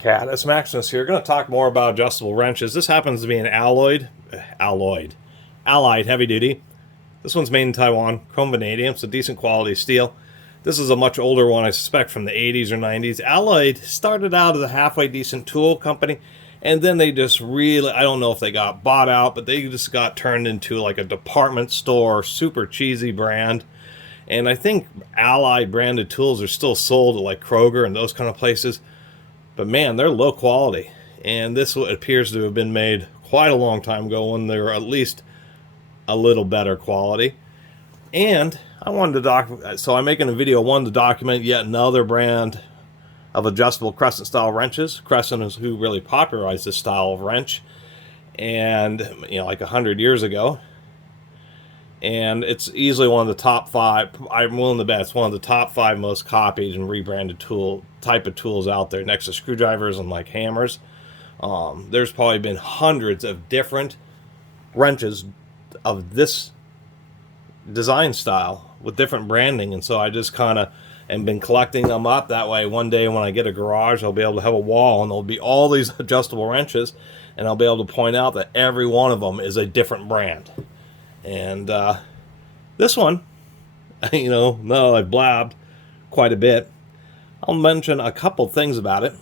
Catus, Maximus here. Going to talk more about adjustable wrenches. This happens to be an alloyed heavy duty. This one's made in Taiwan, chrome vanadium. It's a decent quality steel. This is a much older one, I suspect from the 80s or 90s. Alloyd started out as a halfway decent tool company, and then they just really, I don't know if they got bought out, but they just got turned into like a department store, super cheesy brand. And I think Allied branded tools are still sold at like Kroger and those kind of places. But man, they're low quality. And this appears to have been made quite a long time ago when they were at least a little better quality. And I wanted to so I'm making a video one to document yet another brand of adjustable crescent style wrenches. Crescent is who really popularized this style of wrench, and like 100 years ago. And it's easily one of the top 5. I'm willing to bet it's one of the top 5 most copied and rebranded type of tools out there, next to screwdrivers and like hammers. There's probably been hundreds of different wrenches of this design style with different branding, and so I just kind of and been collecting them up. That way one day when I get a garage, I'll be able to have a wall and there'll be all these adjustable wrenches, and I'll be able to point out that every one of them is a different brand. And this one, no, I've blabbed quite a bit. I'll mention a couple things about it.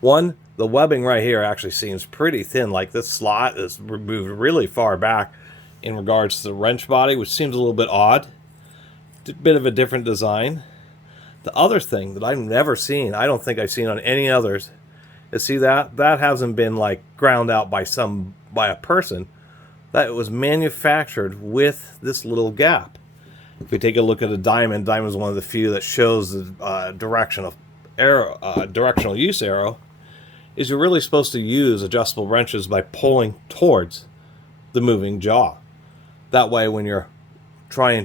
One, the webbing right here actually seems pretty thin, like this slot is moved really far back in regards to the wrench body, which seems a little bit odd. A bit of a different design. The other thing that I've never seen, I don't think I've seen on any others, is see that hasn't been like ground out by a person. That it was manufactured with this little gap. If we take a look at a diamond is one of the few that shows the directional use arrow. Is you're really supposed to use adjustable wrenches by pulling towards the moving jaw. That way, when you're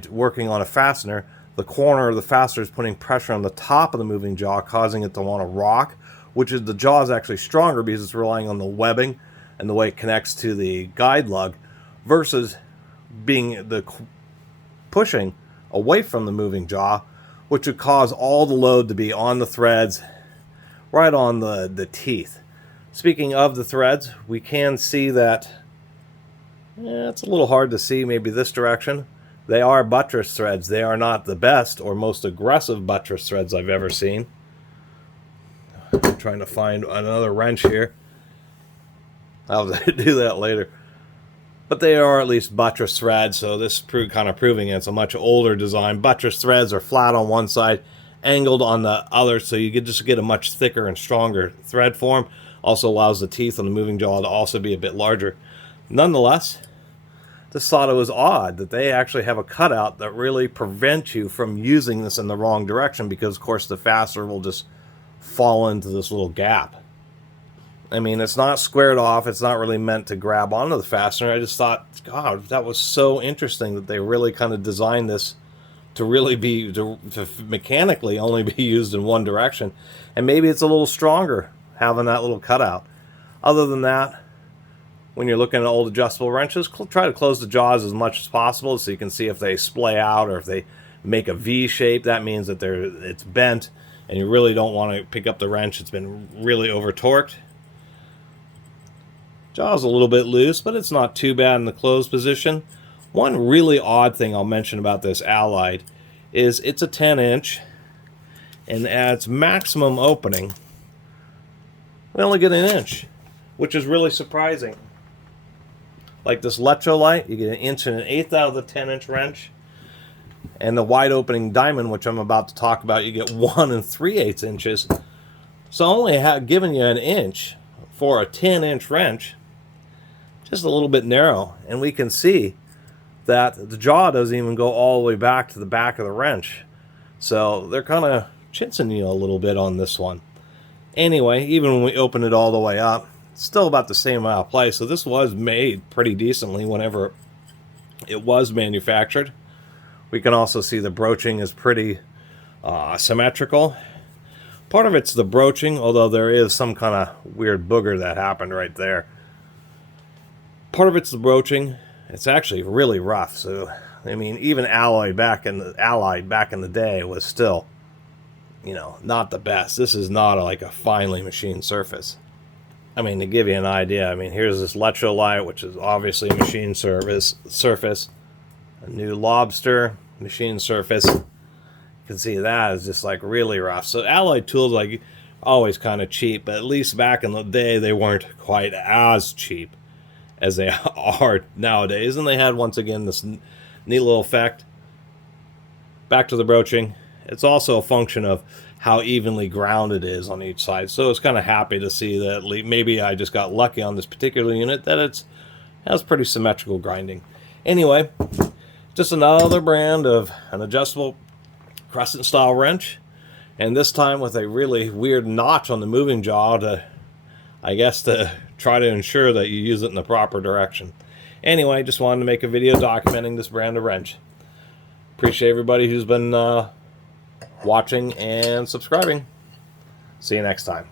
working on a fastener, the corner of the fastener is putting pressure on the top of the moving jaw, causing it to want to rock, which is the jaw is actually stronger because it's relying on the webbing and the way it connects to the guide lug, versus being the pushing away from the moving jaw, which would cause all the load to be on the threads, right on the teeth. Speaking of the threads, we can see that it's a little hard to see maybe this direction. They are buttress threads. They are not the best or most aggressive buttress threads I've ever seen. I'm trying to find another wrench here. I'll do that later. But they are at least buttress threads, so this kind of proving it's a much older design. Buttress threads are flat on one side, angled on the other, so you could just get a much thicker and stronger thread form. Also allows the teeth on the moving jaw to also be a bit larger. Nonetheless, just thought it was odd that they actually have a cutout that really prevents you from using this in the wrong direction, because of course the fastener will just fall into this little gap. I mean, it's not squared off. It's not really meant to grab onto the fastener. I just thought, God, that was so interesting that they really kind of designed this to really be, to mechanically only be used in one direction. And maybe it's a little stronger having that little cutout. Other than that, when you're looking at old adjustable wrenches, try to close the jaws as much as possible so you can see if they splay out or if they make a V shape. That means that it's bent and you really don't want to pick up the wrench. It's been really over torqued. Jaw's a little bit loose, but it's not too bad in the closed position. One really odd thing I'll mention about this Allied is it's a 10-inch, and at its maximum opening, we only get an inch, which is really surprising. Like this electrolyte, you get an inch and an eighth out of the 10-inch wrench, and the wide opening diamond, which I'm about to talk about, you get 1 3/8 inches. So only giving you an inch for a 10-inch wrench, just a little bit narrow, and we can see that the jaw doesn't even go all the way back to the back of the wrench. So they're kind of chinsing you a little bit on this one. Anyway, even when we open it all the way up, it's still about the same amount of play. So this was made pretty decently whenever it was manufactured. We can also see the broaching is pretty symmetrical. Part of it's the broaching, although there is some kind of weird booger that happened right there. Part of it's the broaching. It's actually really rough. So, I mean, even Allied back in the day was still you know, not the best. This is not like a finely machined surface. I mean, to give you an idea, I mean, here's this electrolyte, which is obviously a machined surface. A new lobster, machined surface. You can see that is just like really rough. So alloy tools, like, always kind of cheap, but at least back in the day, they weren't quite as cheap as they are nowadays. And they had, once again, this neat little effect. Back to the broaching. It's also a function of how evenly grounded it is on each side. So it's kind of happy to see that maybe I just got lucky on this particular unit that it has pretty symmetrical grinding. Anyway, just another brand of an adjustable crescent style wrench. And this time with a really weird notch on the moving jaw to, I guess, to try to ensure that you use it in the proper direction. Anyway, just wanted to make a video documenting this brand of wrench. Appreciate everybody who's been watching and subscribing. See you next time.